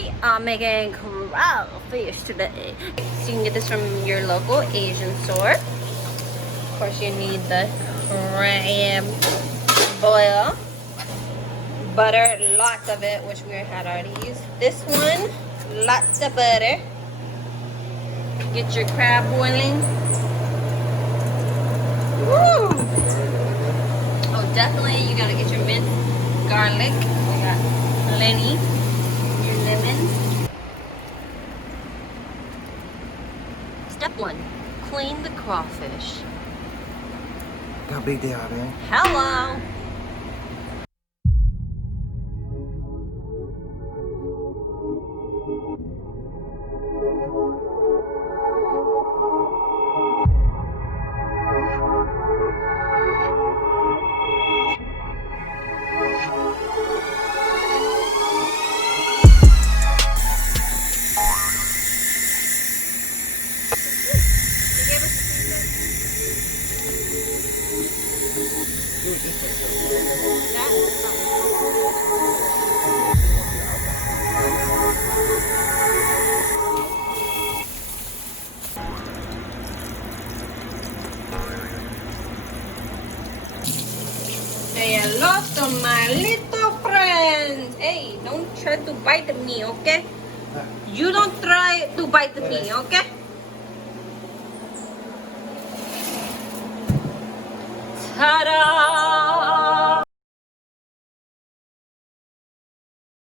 we are making crawfish today. So you can get this from your local Asian store. Of course, you need the crab oil, butter, lots of it, which we had already used. This one, lots of butter. Get your crab boiling. Woo! Oh, definitely, you gotta get your minced garlic. We got plenty. Your lemons. Step 1, clean the crawfish. Look how big they are, man. Hello. Say hello to my little friends. Hey, don't try to bite me, okay? You don't try to bite me, okay? Ta-da!